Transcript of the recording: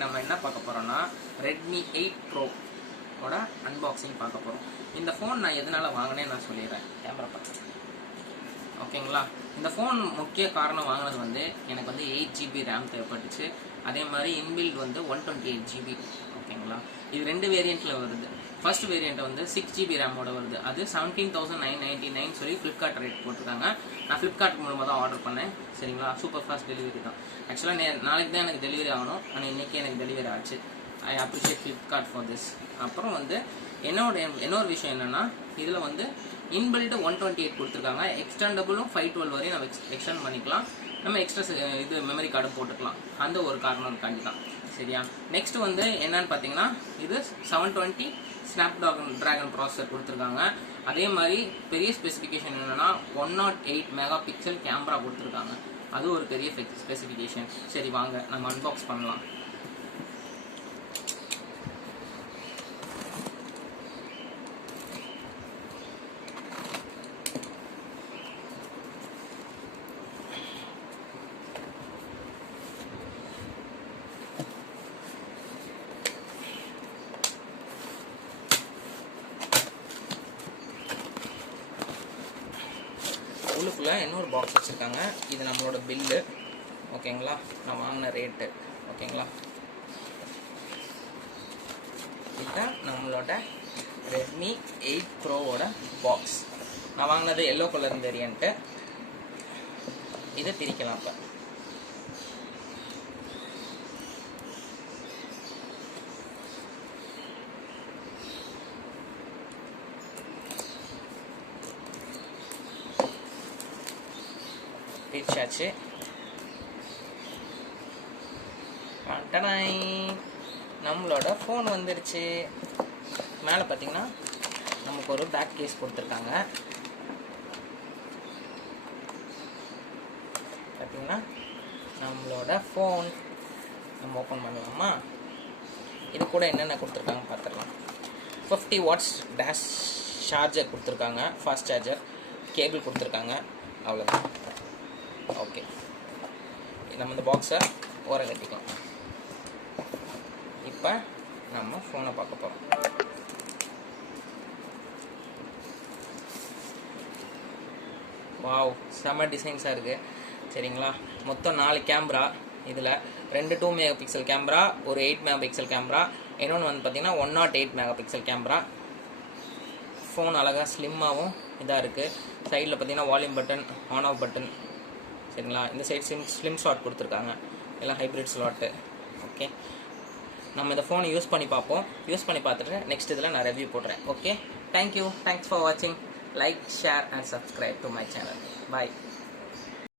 நம்ம என்ன பார்க்க போகிறோம்னா Redmi 8 Pro ஓட அன்பாக்சிங் பார்க்க போகிறோம். இந்த ஃபோன் நான் எதனால் வாங்கினேன்னு நான் சொல்லிடுறேன். கேமரா பார்த்து ஓகேங்களா. இந்த ஃபோன் முக்கிய காரணம் வாங்கினது வந்து எனக்கு வந்து 8GB RAM தேவைப்பட்டுச்சு. அதே மாதிரி இன்பில்ட் வந்து 128GB. ஓகேங்களா. இது 2 வேரியண்ட்டில் வருது. ஃபர்ஸ்ட் வேரியண்ட் வந்து 6GB ரேமோட வருது. அது 17,999 சொல்லி ஃப்ளிப்கார்ட் ரேட் போட்டிருக்காங்க. நான் ஃப்ளிப்கார்ட் மூலமாக தான் ஆர்டர் பண்ணேன். சரிங்களா. சூப்பர் ஃபாஸ்ட் டெலிவரி தான். ஆக்சுவலாக நாளைக்கு தான் எனக்கு டெலிவரி ஆகணும். ஆனால் இன்றைக்கி எனக்கு டெலிவரி ஆச்சு. I appreciate Flipkart for this. அப்புறம் வந்து இன்னொரு விஷயம் என்னென்னா, இதில் வந்து இன்பில்டு 128 கொடுத்துருக்காங்க. எக்ஸ்டெண்டபிளும் 512 வரையும் நம்ம எக்ஸ்டெண்ட் பண்ணிக்கலாம். நம்ம எக்ஸ்ட்ரா இது மெமரி கார்டும் போட்டுக்கலாம். அந்த ஒரு காரணம்காண்டி தான். சரியா. நெக்ஸ்ட் வந்து என்னன்னு பார்த்தீங்கன்னா, இது 720 ஸ்னாப்டிராகன் ப்ராசஸர் கொடுத்துருக்காங்க. அதே மாதிரி பெரிய ஸ்பெசிஃபிகேஷன் என்னென்னா 108 மெகா பிக்சல் கேமரா கொடுத்துருக்காங்க. அது ஒரு பெரிய ஸ்பெசிஃபிகேஷன். சரி வாங்க நம்ம அன்பாக்ஸ் பண்ணலாம். உள்ளுக்குள்ள இன்னொரு பாக்ஸ் வச்சுருக்காங்க. இது நம்மளோட பில்லு. ஓகேங்களா. நான் வாங்கின ரேட்டு. ஓகேங்களா. இதுதான் நம்மளோட Redmi 8 Proவோட பாக்ஸ். நான் வாங்கினது எல்லோ கலர் வேரியண்ட்டு. இதை பிரிக்கலாம். இப்போ பிரிச்சாச்சு. நம்மளோட ஃபோன் வந்துருச்சு. மேலே பார்த்தீங்கன்னா நமக்கு ஒரு பேக் கேஸ் கொடுத்துருக்காங்க. பார்த்தீங்கன்னா நம்மளோட ஃபோன் நம்ம ஓப்பன் பண்ணலாமா. இது கூட என்னென்ன கொடுத்துருக்காங்க பார்த்துடலாம். 50 வாட்ஸ் டேஷ் சார்ஜர் கொடுத்துருக்காங்க. ஃபாஸ்ட் சார்ஜர் கேபிள் கொடுத்துருக்காங்க. அவ்வளோதான். ஓகே. நம்ம இந்த பாக்ஸை ஓரம் கட்டிக்கலாம். இப்போ நம்ம ஃபோனை பார்க்க போகிறோம். வாவ், செம்ம டிசைன்ஸாக இருக்குது. சரிங்களா. மொத்தம் 4 கேமரா. இதில் 2 2 மெகா பிக்சல் கேமரா, ஒரு 8 மெகா பிக்சல் கேமரா, இன்னொன்று வந்து பார்த்திங்கன்னா 108 மெகா பிக்சல் கேமரா. ஃபோன் அழகாக ஸ்லிம்மாகவும் இதாக இருக்குது. சைடில் பார்த்திங்கன்னா volume button, on off button. சரிங்களா. இந்த சைட் ஸ்லிம் ஸ்லாட் கொடுத்துருக்காங்க. எல்லாம் ஹைப்ரிட் ஸ்லாட்டு. ஓகே. நம்ம இந்த ஃபோனை யூஸ் பண்ணி பார்ப்போம். யூஸ் பண்ணி பார்த்துட்டு நெக்ஸ்ட் இதில் நான் ரிவ்யூ போடுறேன். ஓகே. தேங்க்யூ. தேங்க்ஸ் ஃபார் வாட்சிங். Like, share and subscribe to my channel. Bye.